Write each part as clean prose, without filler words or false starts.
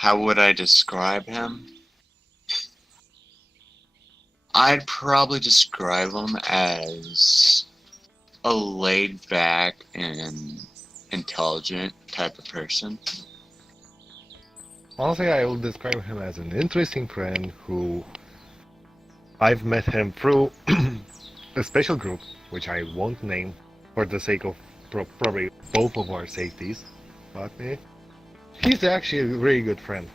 How would I describe him? I'd probably describe him as a laid-back and intelligent type of person. Honestly, I would describe him as an interesting friend who I've met him through a special group, which I won't name for the sake of probably both of our safeties, but he's actually a really good friend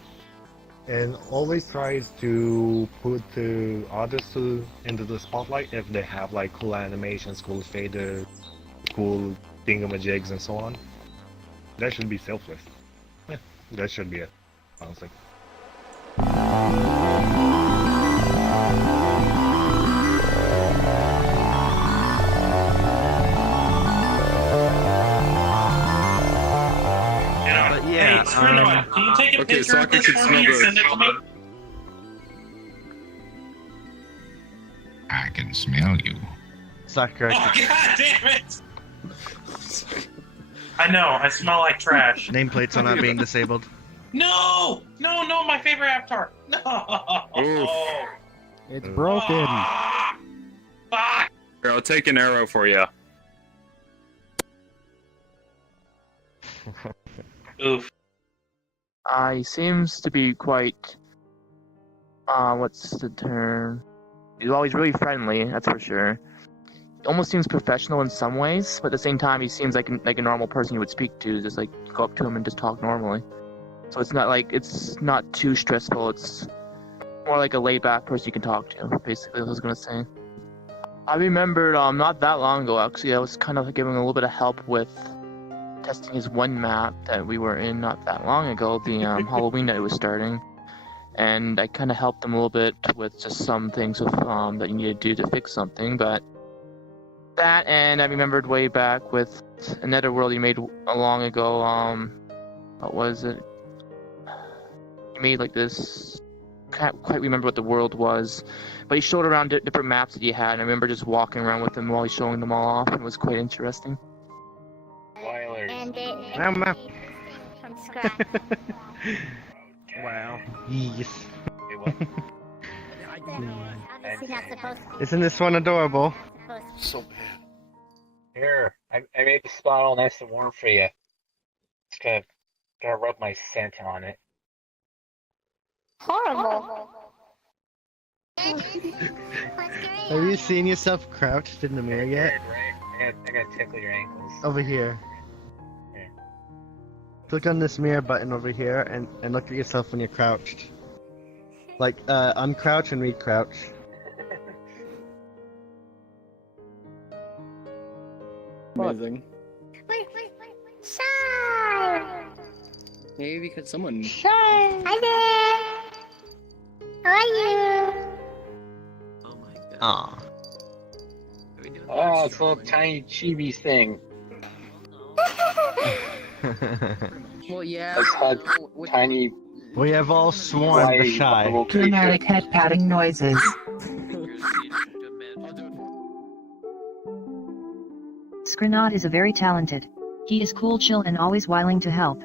and always tries to put others into the spotlight if they have like cool animations, cool shaders, cool thingamajigs and so on. That should be selfless. Yeah, that should be it, honestly. But yeah, hey, Scrinnod, can you take a picture of this for me and send it to me? I can smell you. it's not correct. Oh, god damn it! I know, I smell like trash. Nameplates are not being disabled. No! No, no, my favorite avatar! No! It's broken. Ah! Fuck! Here, I'll take an arrow for you. Oof. He seems to be quite, what's the term? He's always really friendly, that's for sure. He almost seems professional in some ways, but at the same time, he seems like a normal person you would speak to, just like go up to him and just talk normally. So it's not too stressful, it's more like a laid-back person you can talk to, basically, what I was gonna say. I remembered, not that long ago, actually, I was kind of giving a little bit of help with testing his one map that we were in not that long ago, the Halloween that it was starting, and I kind of helped him a little bit with just some things with, that you need to do to fix something, but that, and I remembered way back with another world he made a long ago, what was it? He made like this, can't quite remember what the world was, but he showed around different maps that he had, and I remember just walking around with him while he's showing them all off, and it was quite interesting. And it from scratch. Wow. Yes. Obviously not supposed to. Isn't this one adorable? So bad. Here, I made the spot all nice and warm for you. Just gotta rub my scent on it. Horrible. Have you seen yourself crouched in the mirror yet? Right? I gotta tickle your ankles. Over here. Here. Click on this mirror button over here and look at yourself when you're crouched. Like, uncrouch and recrouch. Amazing. Wait. Shy! Maybe because someone. Shy! Hi there! How are you? Oh my god. Aw. Oh, it's a little tiny chibi thing. Well, yeah. Let's hug tiny. We have all sworn to shy. Dramatic head patting noises. Scrinnod is a very talented. He is cool, chill, and always willing to help.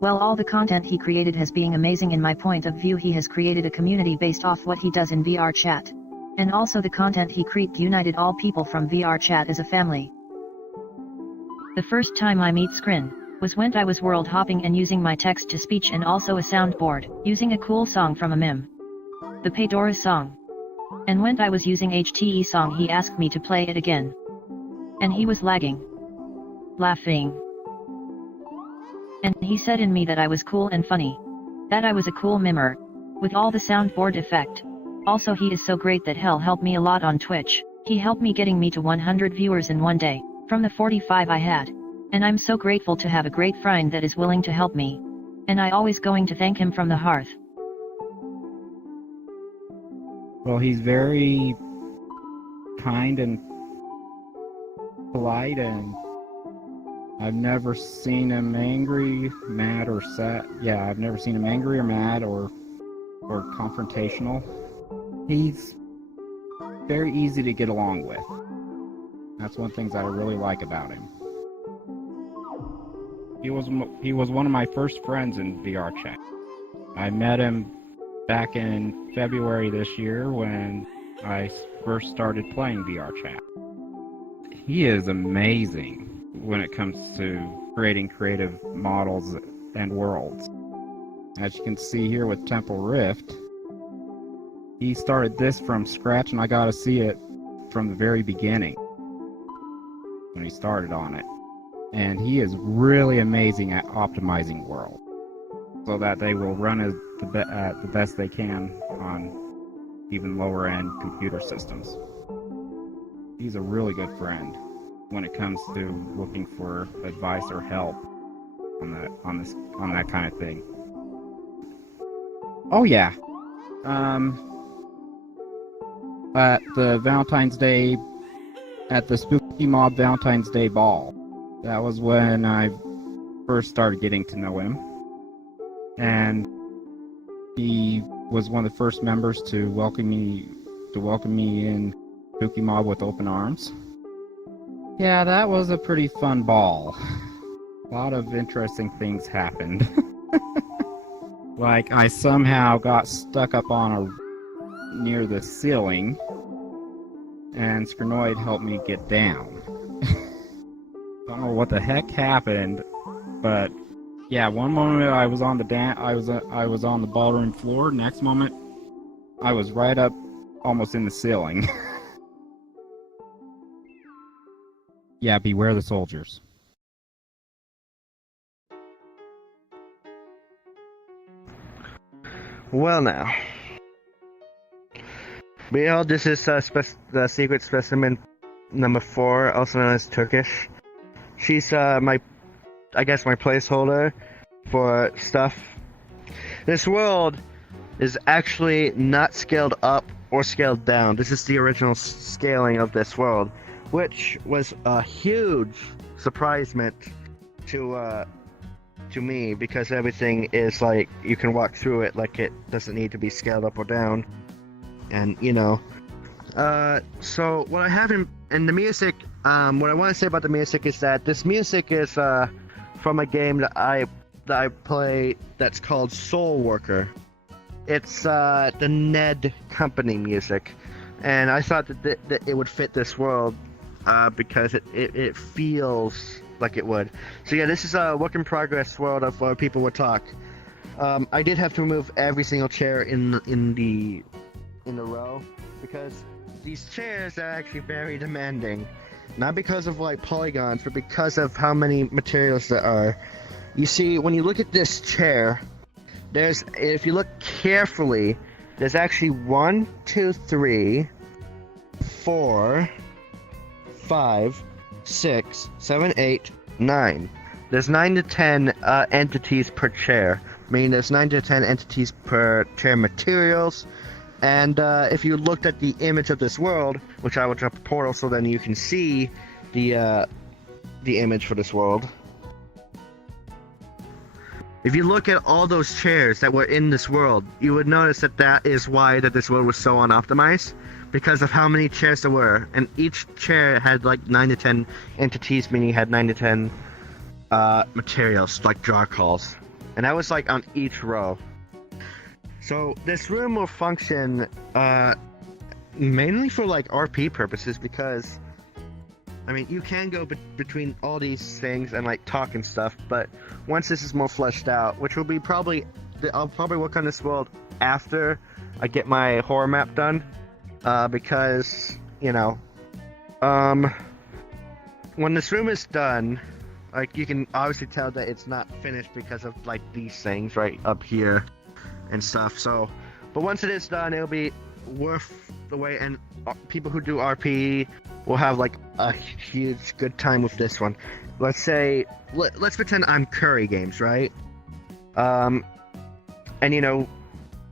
Well, all the content he created has been amazing in my point of view. He has created a community based off what he does in VRChat. And also the content he created united all people from VRChat as a family. The first time I meet Scrin was when I was world hopping and using my text to speech and also a soundboard, using a cool song from a meme. The Pandora's song. And when I was using HTE song, he asked me to play it again. And he was lagging. Laughing. And he said in me that I was cool and funny. That I was a cool mimer. With all the soundboard effect. Also he is so great that hell helped me a lot on Twitch. He helped me getting me to 100 viewers in one day, from the 45 I had. And I'm so grateful to have a great friend that is willing to help me. And I always going to thank him from the heart. Well, he's very kind and polite, and I've never seen him angry, mad, or sad. Yeah, I've never seen him angry or mad or confrontational. He's very easy to get along with. That's one thing that I really like about him. He was one of my first friends in VRChat. I met him back in February this year when I first started playing VRChat. He is amazing when it comes to creating creative models and worlds. As you can see here with Temple Rift, he started this from scratch, and I got to see it from the very beginning when he started on it. And he is really amazing at optimizing worlds so that they will run as the best they can on even lower end computer systems. He's a really good friend when it comes to looking for advice or help on that kind of thing. Oh yeah. At the Valentine's Day, at the Spooky Mob Valentine's Day ball, that was when I first started getting to know him, and he was one of the first members to welcome me in Spooky Mob with open arms. Yeah, that was a pretty fun ball. A lot of interesting things happened. Like, I somehow got stuck up near the ceiling, and Scrinoid helped me get down. Don't know what the heck happened, but yeah, one moment I was on the ballroom floor. Next moment, I was right up, almost in the ceiling. Yeah, beware the soldiers. Well now. Behold, this is the secret specimen number 4, also known as Turkish. She's my placeholder for stuff. This world is actually not scaled up or scaled down. This is the original scaling of this world, which was a huge surprisement to me, because everything is like, you can walk through it like it doesn't need to be scaled up or down. And so what I have in the music, what I want to say about the music is that this music is from a game that I play that's called Soul Worker. It's the Ned Company music, and I thought that it would fit this world because it feels like it would. So yeah, this is a work in progress world of people would talk. I did have to remove every single chair in the row, because these chairs are actually very demanding. Not because of like polygons, but because of how many materials there are. You see, when you look at this chair, if you look carefully, there's actually 1, 2, 3, 4, 5, 6, 7, 8, 9. There's 9 to 10 entities per chair, meaning there's 9 to 10 entities per chair materials. And if you looked at the image of this world, which I will drop a portal so then you can see the image for this world. If you look at all those chairs that were in this world, you would notice that is why this world was so unoptimized, because of how many chairs there were. And each chair had like 9 to 10 entities, meaning it had 9 to 10 materials, like draw calls. And that was like on each row. So this room will function mainly for like RP purposes, because I mean, you can go between all these things and like talk and stuff, but once this is more fleshed out, which will be I'll probably work on this world after I get my horror map done, because when this room is done, like, you can obviously tell that it's not finished because of like these things right up here and stuff. So, but once it is done, it'll be worth the wait, and people who do RP will have like a huge good time with this one. Let's say, let's pretend I'm Curry Games, right? And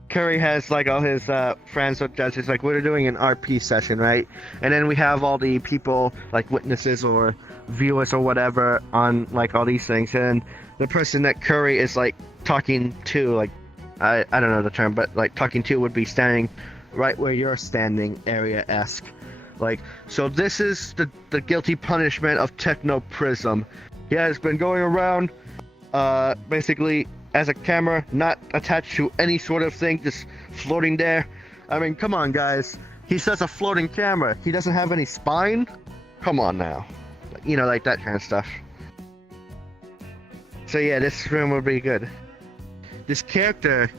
Curry has like all his friends or judges, like, we're doing an RP session, right? And then we have all the people, like witnesses or viewers or whatever, on like all these things, and the person that Curry is like talking to, like, I don't know the term, but like talking to would be standing right where you're standing, area-esque. Like, so this is the guilty punishment of Techno Prism. He has been going around basically as a camera, not attached to any sort of thing, just floating there. I mean, come on, guys. He says a floating camera. He doesn't have any spine? Come on now. You know, like that kind of stuff. So yeah, this room will be good. This character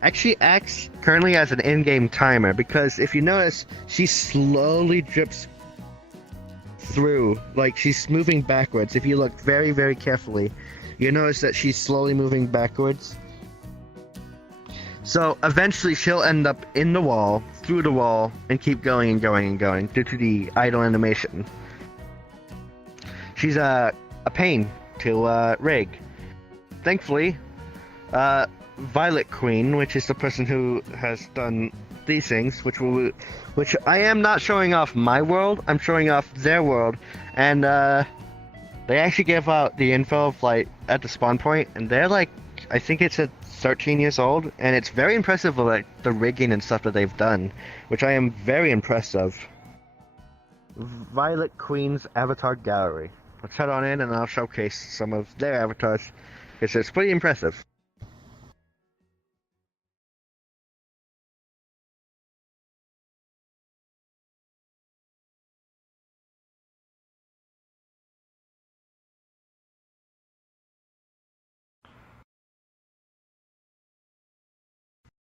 actually acts currently as an in-game timer, because if you notice, she slowly drips through, like she's moving backwards. If you look very, very carefully, you notice that she's slowly moving backwards. So eventually she'll end up in the wall, through the wall, and keep going and going and going due to the idle animation. She's a pain to rig. Thankfully, Violet Queen, which is the person who has done these things, which I am not showing off my world, I'm showing off their world, and they actually give out the info of like at the spawn point, and they're like, I think it's at 13 years old, and it's very impressive of like the rigging and stuff that they've done, which I am very impressed of. Violet Queen's avatar gallery. Let's head on in and I'll showcase some of their avatars, because it's pretty impressive.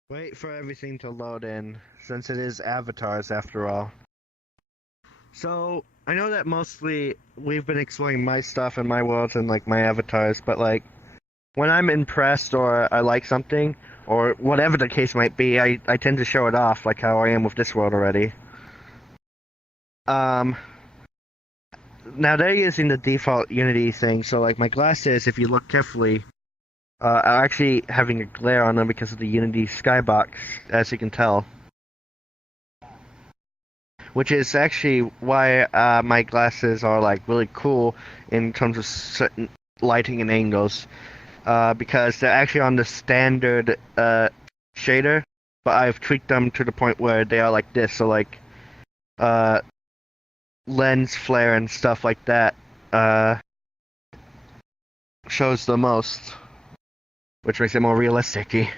Wait for everything to load in, since it is avatars after all. So, I know that mostly we've been exploring my stuff and my worlds and like my avatars, but like, when I'm impressed or I like something, or whatever the case might be, I tend to show it off, like how I am with this world already. Now they're using the default Unity thing, so like my glasses, if you look carefully, are actually having a glare on them because of the Unity skybox, as you can tell. Which is actually why my glasses are like really cool in terms of certain lighting and angles, because they're actually on the standard shader, but I've tweaked them to the point where they are like this, so like lens flare and stuff like that shows the most, which makes it more realistic-y.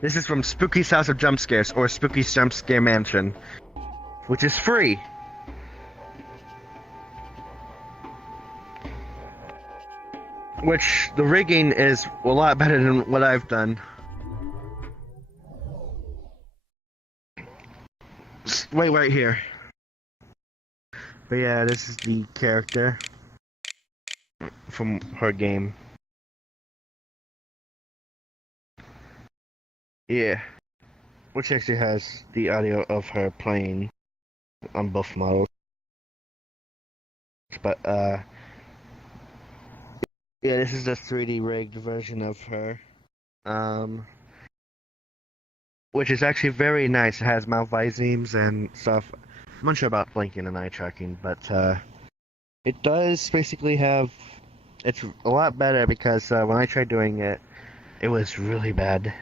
This is from Spooky's House of Jump Scares, or Spooky's Jump Scare Mansion, which is free. Which, the rigging is a lot better than what I've done. Wait right here. But yeah, this is the character from her game. Yeah. Which actually has the audio of her playing on both models. But, yeah, this is the 3D rigged version of her. Which is actually very nice. It has mouth visemes and stuff. I'm unsure about blinking and eye tracking, but, it does basically have... It's a lot better because, when I tried doing it, it was really bad.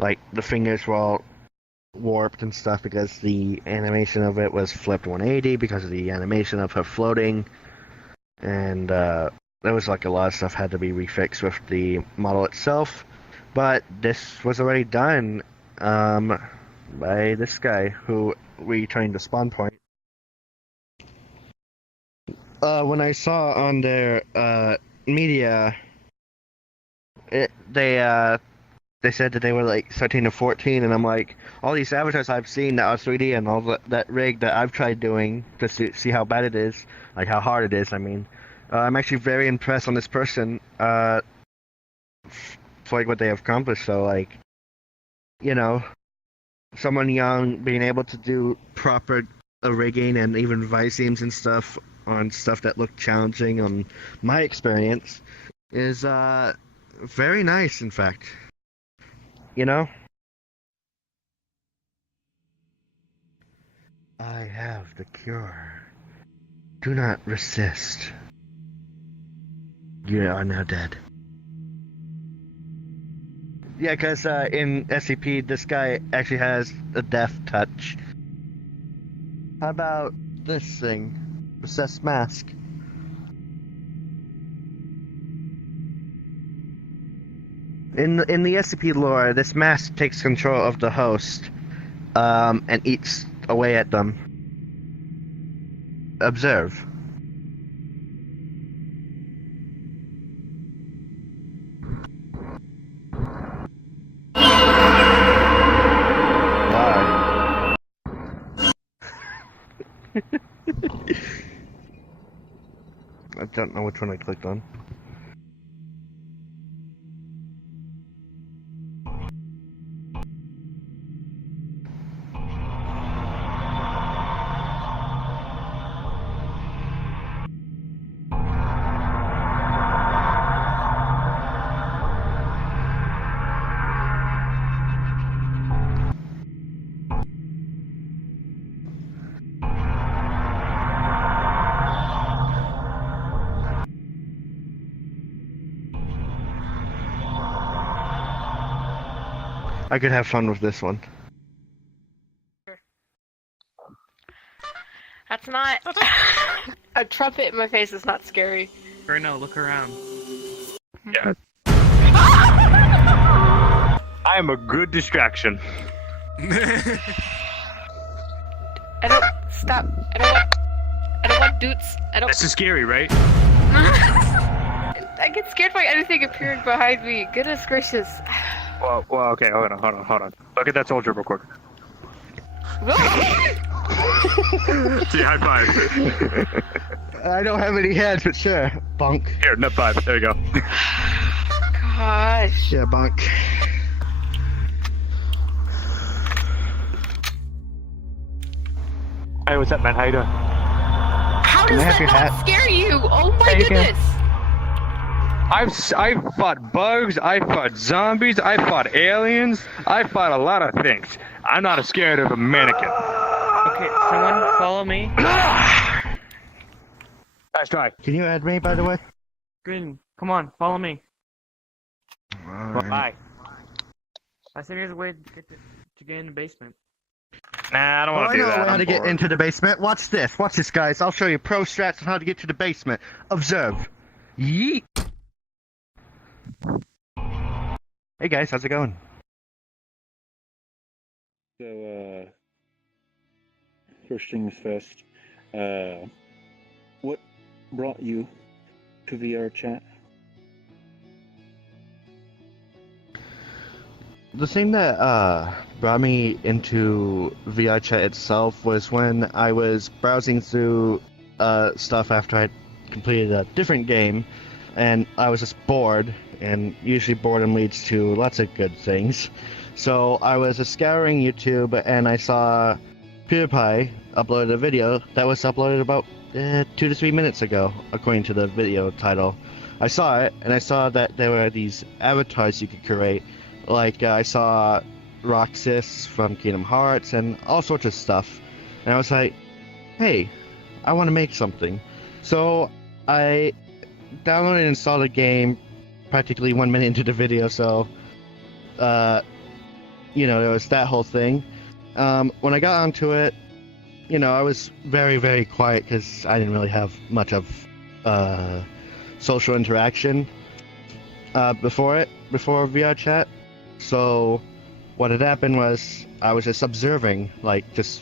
Like, the fingers were all warped and stuff because the animation of it was flipped 180 because of the animation of her floating. And, there was like a lot of stuff had to be refixed with the model itself. But this was already done, by this guy who returned the spawn point. When I saw on their, media, they said that they were like 13 or 14, and I'm like, all these avatars I've seen that are 3D and all that rig that I've tried doing just to see how bad it is, like how hard it is, I mean. I'm actually very impressed on this person, for like what they have accomplished, so like, you know, someone young being able to do proper rigging and even visemes and stuff on stuff that looked challenging on my experience is, very nice, in fact. You know? I have the cure. Do not resist. You are now dead. Yeah, because in SCP, this guy actually has a death touch. How about this thing. Possessed mask. In the SCP lore, this mask takes control of the host, and eats away at them. Observe. Wow. I don't know which one I clicked on. I could have fun with this one. That's not... A trumpet in my face is not scary. Bruno, look around. Yeah. I am a good distraction. I don't... Stop. I don't want doots. I don't... This is scary, right? I get scared by anything appearing behind me. Goodness gracious. Well, okay, hold on. Look at that soldier real quick. See, high five. I don't have any hands, but sure. Bonk. Here, nut five. There you go. Gosh. Yeah, bonk. Hey, what's up, man? How you doing? How does that not scare you? Oh my goodness. I've fought bugs, I fought zombies, I fought aliens, I fought a lot of things. I'm not scared of a mannequin. Okay, someone follow me. Nice try. Can you add me, by the way? Grin, come on, follow me. Bye. I said here's a way to get in the basement. Nah, I don't want to do that. I know how to get into the basement. Watch this. Watch this, guys. I'll show you pro strats on how to get to the basement. Observe. Yeet. Hey guys, how's it going? So, first things first, what brought you to VRChat? The thing that brought me into VRChat itself was when I was browsing through stuff after I completed a different game, and I was just bored, and usually boredom leads to lots of good things. So I was scouring YouTube, and I saw PewDiePie uploaded a video that was uploaded about 2 to 3 minutes ago, according to the video title. I saw it, and I saw that there were these avatars you could create. Like, I saw Roxas from Kingdom Hearts and all sorts of stuff. And I was like, hey, I want to make something. So I downloaded and installed the game practically 1 minute into the video, so, you know, there was that whole thing. When I got onto it, you know, I was very, very quiet because I didn't really have much of social interaction before VRChat. So what had happened was I was just observing, like just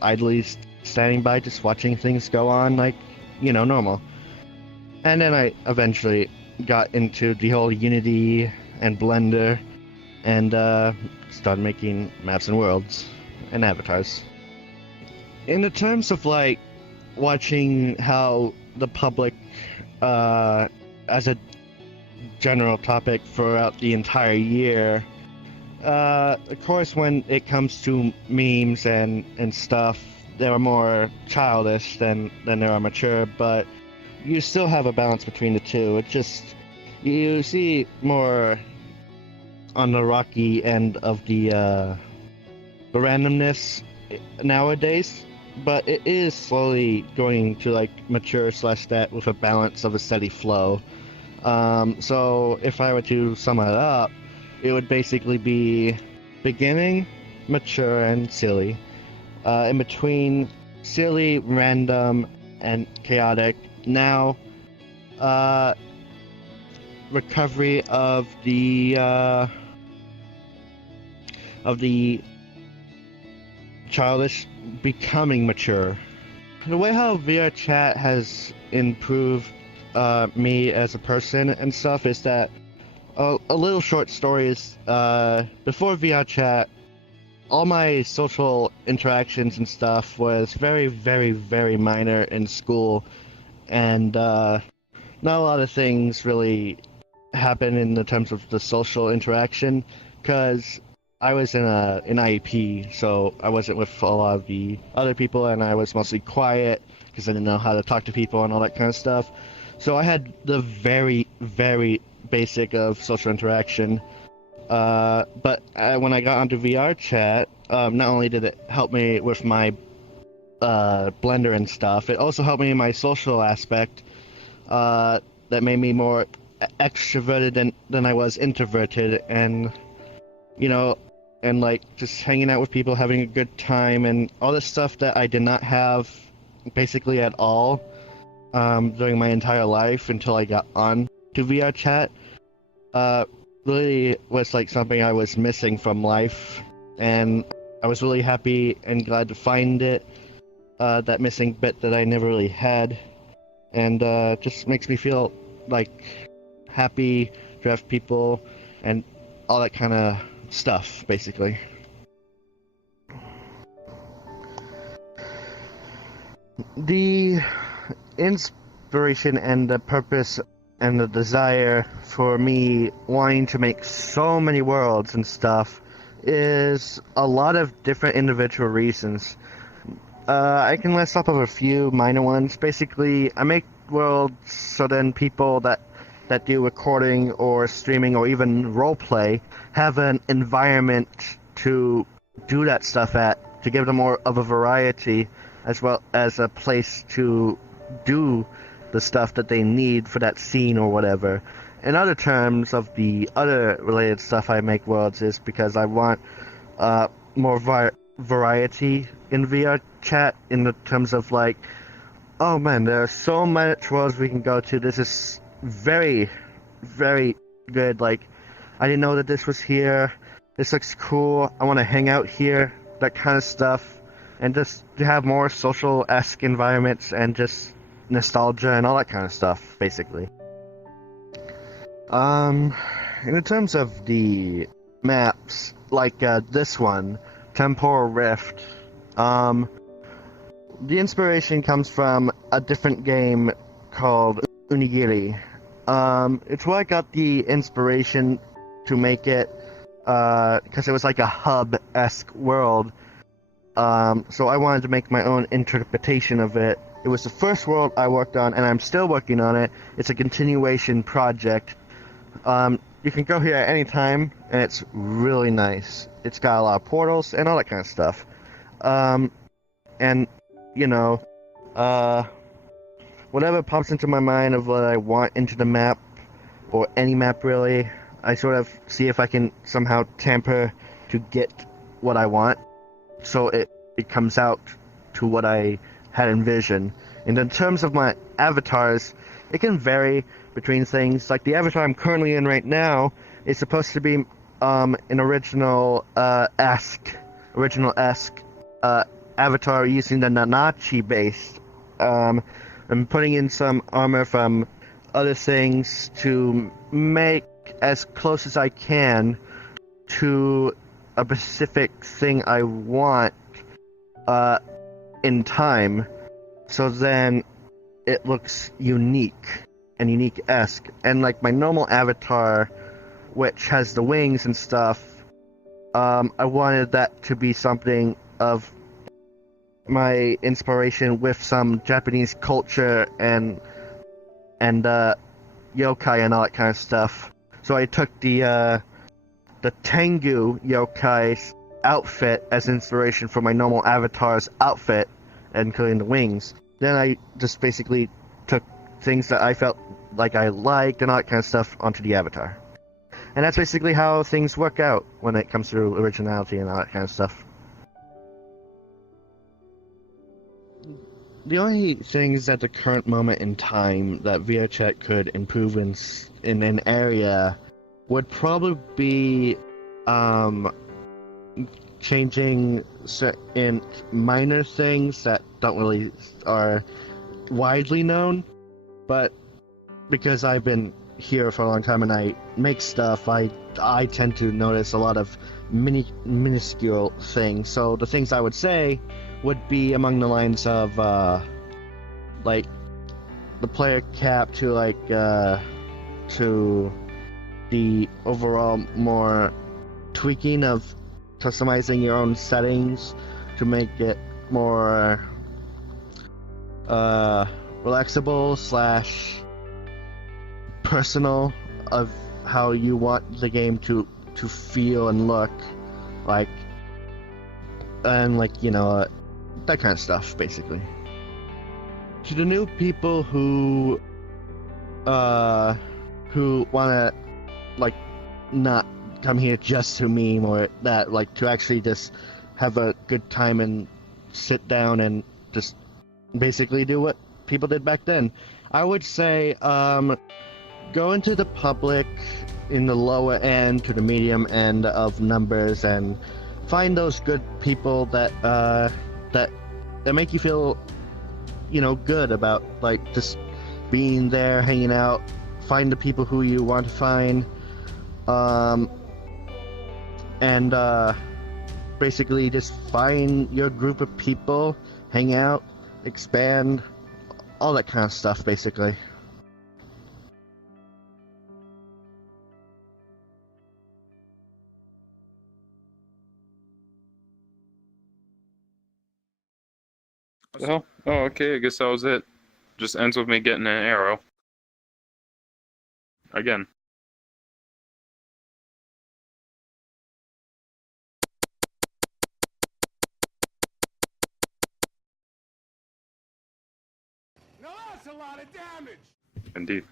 idly standing by, just watching things go on, like, you know, normal. And then I eventually got into the whole Unity and Blender and started making maps and worlds and avatars. In the terms of like watching how the public as a general topic throughout the entire year, of course when it comes to memes and stuff, they are more childish than they are mature, but you still have a balance between the two. It just, you see more on the rocky end of the randomness nowadays, but it is slowly going to like mature / that with a balance of a steady flow. So if I were to sum it up, it would basically be beginning, mature, and silly. In between, silly, random, and chaotic. Now, recovery of the childish becoming mature. The way how VRChat has improved me as a person and stuff is that a little short story is before VRChat, all my social interactions and stuff was very, very, very minor in school, and not a lot of things really happen in the terms of the social interaction, because I was in an IEP, so I wasn't with a lot of the other people, and I was mostly quiet because I didn't know how to talk to people and all that kind of stuff. So I had the very, very basic of social interaction. But when I got onto VRChat, not only did it help me with my Blender and stuff, it also helped me in my social aspect. That made me more extroverted than I was introverted, and and like just hanging out with people, having a good time, and all this stuff that I did not have basically at all during my entire life until I got on to VRChat. Really was like something I was missing from life, and I was really happy and glad to find it, that missing bit that I never really had, and just makes me feel like happy to have people and all that kind of stuff, basically. The inspiration and the purpose and the desire for me wanting to make so many worlds and stuff is a lot of different individual reasons. I can list off of a few minor ones. Basically, I make worlds so then people that do recording or streaming or even roleplay have an environment to do that stuff at, to give them more of a variety, as well as a place to do the stuff that they need for that scene or whatever. In other terms of the other related stuff I make worlds is because I want more variety in VRChat, in the terms of like, oh man, there are so much worlds we can go to. This is very, very good. Like, I didn't know that this was here. This looks cool. I want to hang out here. That kind of stuff. And just to have more social-esque environments and just nostalgia and all that kind of stuff, basically. In terms of the maps, like this one, Temporal Rift, the inspiration comes from a different game called Unigiri. It's where I got the inspiration to make it, because it was like a hub-esque world. So I wanted to make my own interpretation of it. It was the first world I worked on, and I'm still working on it. It's a continuation project. You can go here at any time, and it's really nice. It's got a lot of portals and all that kind of stuff. And, whatever pops into my mind of what I want into the map, or any map really, I sort of see if I can somehow tamper to get what I want, so it comes out to what I had envisioned. And in terms of my avatars, it can vary between things. Like the avatar I'm currently in right now is supposed to be an original-esque avatar using the Nanachi base. I'm putting in some armor from other things to make as close as I can to a specific thing I want in time, so then it looks unique and unique-esque. And like my normal avatar, which has the wings and stuff, I wanted that to be something of my inspiration with some Japanese culture and yokai and all that kind of stuff. So I took the Tengu yokai's outfit as inspiration for my normal avatar's outfit, including the wings. Then I just basically took things that I felt like I liked and all that kind of stuff onto the avatar. And that's basically how things work out when it comes to originality and all that kind of stuff. the only things at the current moment in time that VRChat could improve in an area would probably be changing certain minor things that don't really are widely known, but because I've been here for a long time and I make stuff, I tend to notice a lot of minuscule things. So the things I would say would be among the lines of like the player cap to to the overall more tweaking of customizing your own settings to make it more relaxable / personal of how you want the game to feel and look like, and that kind of stuff basically. To the new people who want to not come here just to meme or that, to actually just have a good time and sit down and just basically do what people did back then, I would say go into the public in the lower end to the medium end of numbers and find those good people that make you feel good about just being there, hanging out. Find the people who you want to find, and basically just find your group of people, hang out, expand, all that kind of stuff basically. Oh, okay, I guess that was it. Just ends with me getting an arrow. Again. Now that's a lot of damage! Indeed.